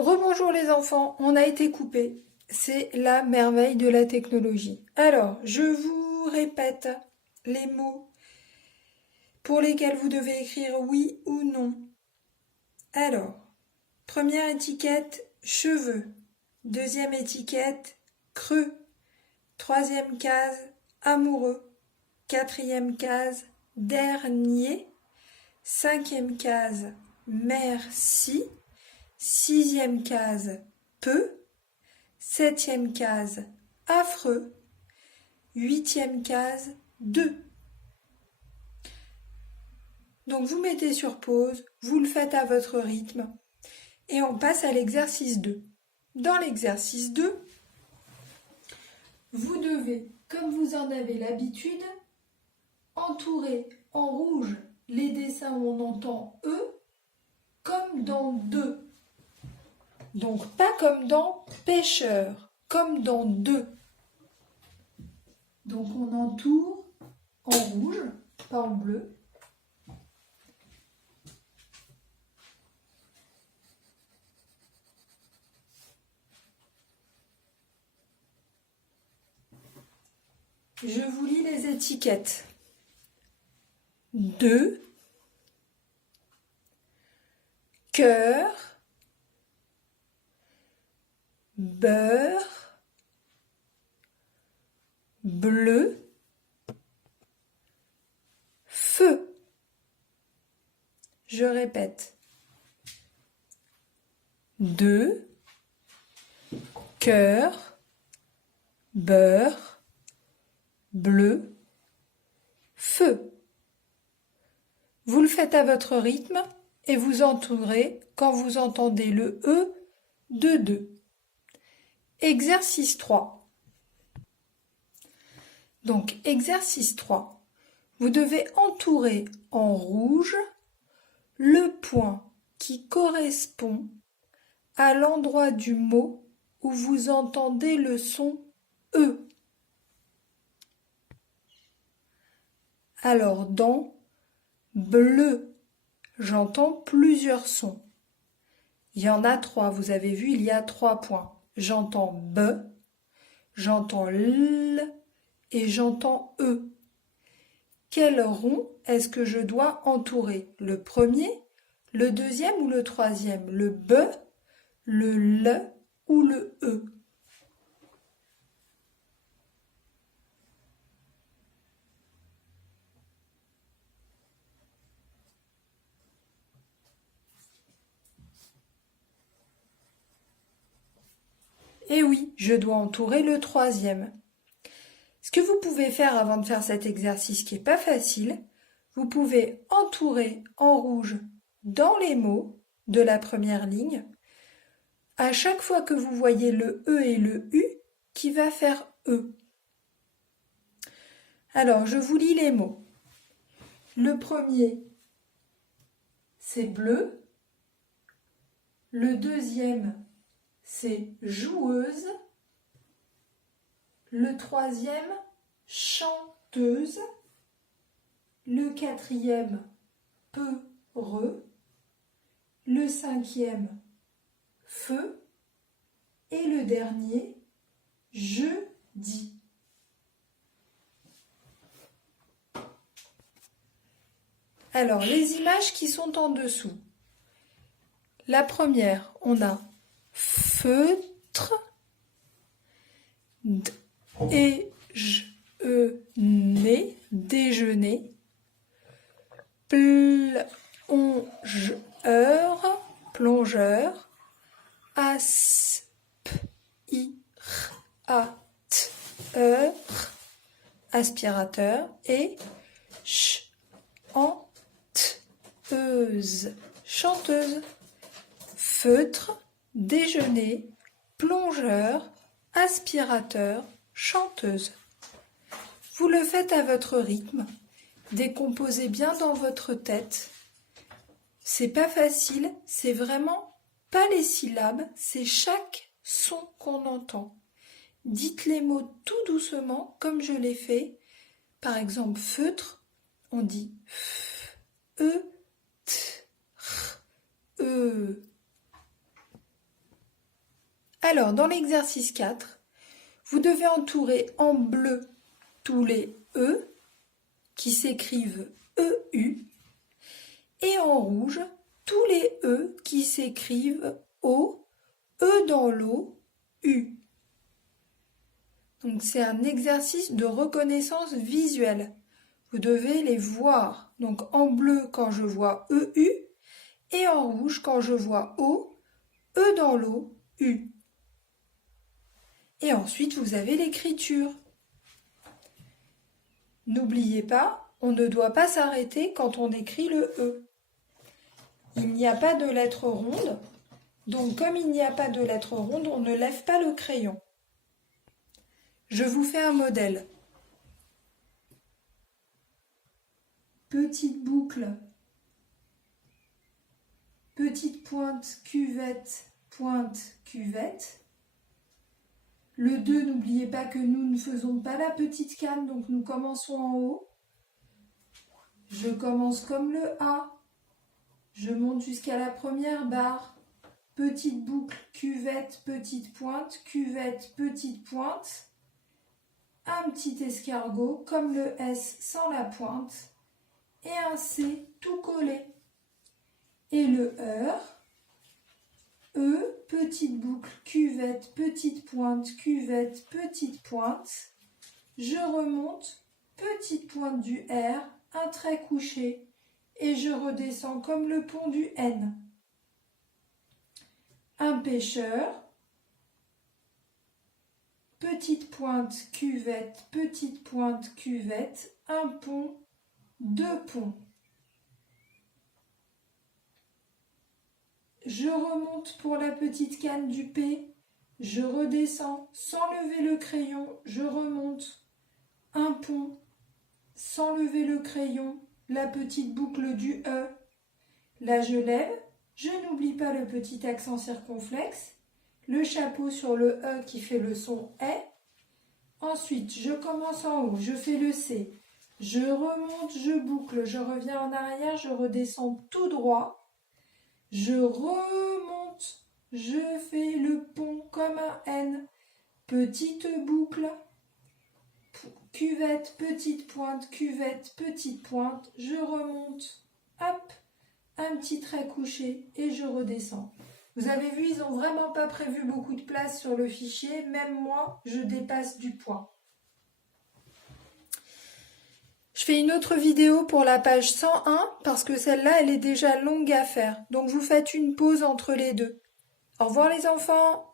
Rebonjour les enfants, on a été coupé. C'est la merveille de la technologie. Alors, je vous répète les mots pour lesquels vous devez écrire oui ou non. Alors, première étiquette, cheveux. Deuxième étiquette, creux. Troisième case, amoureux. Quatrième case, dernier. Cinquième case, merci. Sixième case, peu. Septième case, affreux. Huitième case, deux. Donc vous mettez sur pause, vous le faites à votre rythme et on passe à l'exercice 2. Dans l'exercice 2, vous devez, comme vous en avez l'habitude, entourer en rouge les dessins où on entend E comme dans deux. Donc pas comme dans pêcheur, comme dans deux. Donc on entoure en rouge, pas en bleu. Je vous lis les étiquettes. 2, cœur, beurre, bleu, feu. Je répète. 2, cœur, beurre, bleu, feu. Vous le faites à votre rythme et vous entourez quand vous entendez le E de 2. Exercice 3. Donc, exercice 3. Vous devez entourer en rouge le point qui correspond à l'endroit du mot où vous entendez le son E. Alors, dans bleu, j'entends plusieurs sons. Il y en a 3, vous avez vu, il y a 3 points. J'entends B, j'entends L et j'entends E. Quel rond est-ce que je dois entourer? Le premier, le deuxième ou le troisième? Le B, le L ou le E? Et oui, je dois entourer le troisième. Ce que vous pouvez faire avant de faire cet exercice qui n'est pas facile, vous pouvez entourer en rouge dans les mots de la première ligne, à chaque fois que vous voyez le E et le U qui va faire E. Alors, je vous lis les mots. Le premier, c'est bleu. Le deuxième, c'est joueuse. Le troisième, chanteuse. Le quatrième, peureux. Le cinquième, feu. Et le dernier, jeudi. Alors, les images qui sont en dessous. La première, on a feutre, déjeuner, plongeur, aspirateur et chanteuse. Feutre, déjeuner, plongeur, aspirateur, chanteuse. Vous le faites à votre rythme, décomposez bien dans votre tête. C'est pas facile, c'est vraiment pas les syllabes, c'est chaque son qu'on entend. Dites les mots tout doucement, comme je l'ai fait. Par exemple, feutre, on dit f, e, t, r, e. Alors, dans l'exercice 4, vous devez entourer en bleu tous les E qui s'écrivent EU et en rouge tous les E qui s'écrivent O, E dans l'eau, U. Donc c'est un exercice de reconnaissance visuelle. Vous devez les voir. Donc en bleu quand je vois EU et en rouge quand je vois O, E dans l'eau, U. Et ensuite vous avez l'écriture. N'oubliez pas, on ne doit pas s'arrêter quand on écrit le E. Il n'y a pas de lettre ronde, donc comme il n'y a pas de lettre ronde, on ne lève pas le crayon. Je vous fais un modèle. Petite boucle, petite pointe, cuvette, pointe, cuvette. Le 2, n'oubliez pas que nous ne faisons pas la petite canne, donc nous commençons en haut. Je commence comme le A. Je monte jusqu'à la première barre. Petite boucle, cuvette, petite pointe, cuvette, petite pointe. Un petit escargot comme le S sans la pointe. Et un C tout collé. Et le heurt. E, petite boucle, cuvette, petite pointe, cuvette, petite pointe. Je remonte, petite pointe du R, un trait couché. Et je redescends comme le pont du N. Un pêcheur, petite pointe, cuvette, petite pointe, cuvette, un pont, deux ponts. Je remonte pour la petite canne du P, je redescends sans lever le crayon, je remonte, un pont, sans lever le crayon, la petite boucle du E. Là je lève, je n'oublie pas le petit accent circonflexe, le chapeau sur le E qui fait le son est. Ensuite, je commence en haut, je fais le C, je remonte, je boucle, je reviens en arrière, je redescends tout droit, je remonte, je fais le pont comme un N, petite boucle, cuvette, petite pointe, je remonte, hop, un petit trait couché et je redescends. Vous avez vu, ils n'ont vraiment pas prévu beaucoup de place sur le fichier, même moi, je dépasse du point. Je fais une autre vidéo pour la page 101 parce que celle-là, elle est déjà longue à faire. Donc vous faites une pause entre les deux. Au revoir les enfants!